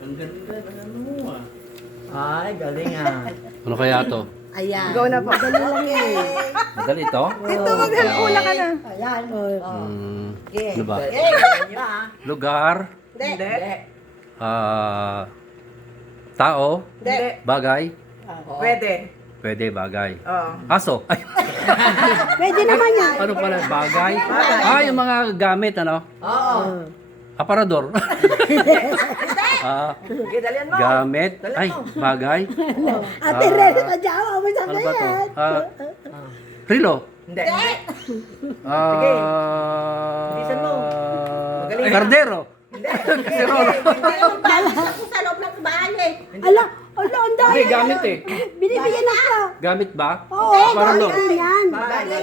Ang ganda ng ano mo ah. Ay, galing ah. Ano kaya to? Ayan. Go na po. Dali lang eh. Madali to? Ito, magkakula ka na. Ayan. Ano ba? Ba? Lugar, Hindi. tao, Hindi. bagay, Pwede. pwede bagay. Oo. Aso. Ay, Pwede naman yan. ano pala? Bagay? Yung mga gamit, ano? Oo. Aparador. Sige, dalian mo. Gamit. Ay, bagay. Ate Rene, kadyawa mo sa Ano ba to? kayan. Rilo. Hindi. Bilisan mo. Magaling. Kardero. Kasirolo. Ako sa loob ng bahay eh. Ala, ang dami. Hindi, gamit eh. Binibigyan ako. Gamit ba? Oo, Aparador. bagay yan.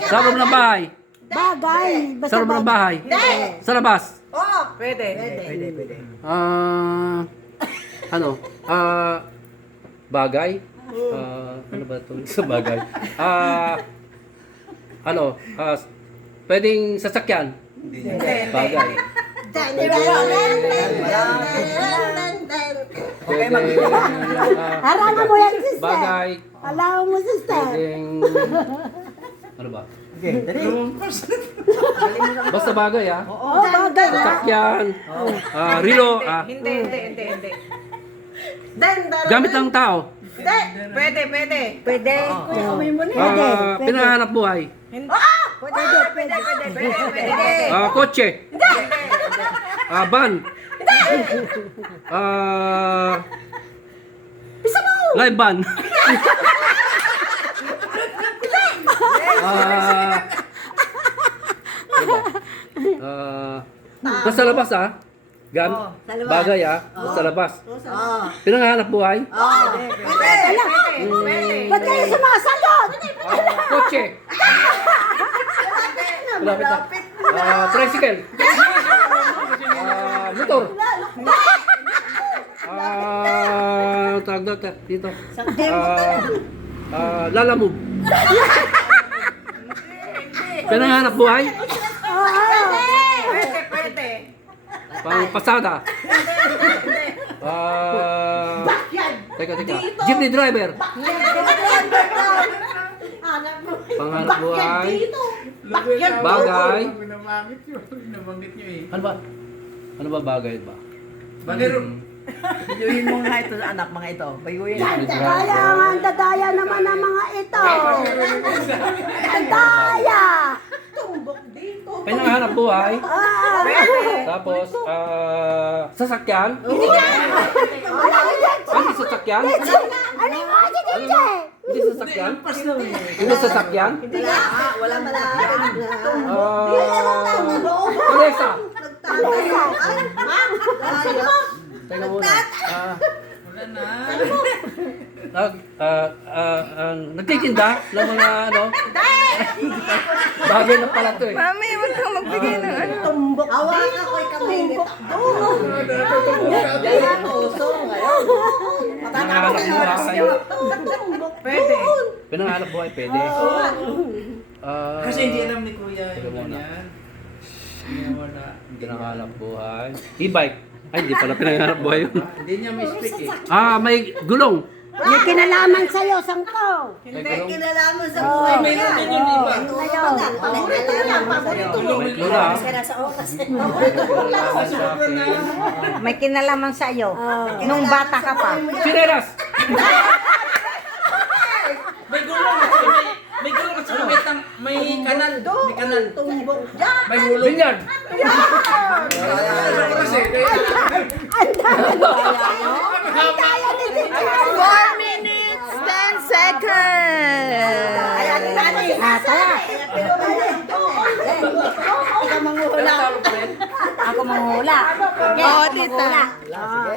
Sa loob ng bahay. Bagay. Sa loob ng bahay. Hindi. Sa labas. Oo. Pwede. Pwede. Bagay? Ano ba ito? Sa bagay. Pwedeng sasakyan. Bagay. Okay, Harangan mo yan, sister. Bagay. Harangan mo, sister. Pwedeng... Ano ba? Okay, dali. Basta bagay ah. Oo, bagay. Sasakyan. Rilo. Hindi. Gamit ng tao. Hindi. Pwede. Pwede. Pinahanap buhay. Pwede. Kotse. Van. Live van. Nasa labas ah. Bagay ah. Nasa labas. Pinangahanap buhay. Ba't kayo sumasagot? Kotse. Malapit na. Tricycle. Motor. Tawag na dito. Lalamove. Pinangahanap buhay. Pwede. Pasada. Teka. Jeepney driver. Panghanap buhay. Bagay. Nabanggit nyo eh. Ano ba bagay ba? Bagay rin. Bayuhin mo nga ito sa anak, mga ito. Bayuhin. Kaya nga, ang dadaya naman ng mga ito. Dadaya. Pinangahanap buhay. Tapos, sasakyan. Hindi sasakyan. Ano yung mga DJ? Hindi sasakyan. Hindi sasakyan. Wala Teresa. Alesa. Teka muna. Wala na. Nagtitinda ng mga ano. Bagay na pala to eh. Mami, huwag kang magbigay ng ano. tumbok. Awan ako kamay nito. Pinangahanap buhay. Pwede. Pinangahanap buhay, pwede. Kasi hindi alam ni Kuya Teka yung muna. ganyan. Kaya wala. Pinangahanap buhay. E-bike. Ay, hindi pala pinangahanap buhay yun. Hindi niya may speak eh. May gulong. May kinalaman sa'yo, sangko. May gulong. Kinalaman sa Oh. buhay. Mayroon din yung iba. Ngayon. Paborito yan. Paborito mo. May lula. Sa oras. May kinalaman sa iyo. Nung bata ka pa. Sinelas. May gulong at saka may gulong at saka may kanal. May kanal. Tumbok dyan. May gulong. Binyard. Kasi, 4 minutes, 10 seconds. Tara. Ako manghula. Oh, tita. Sige.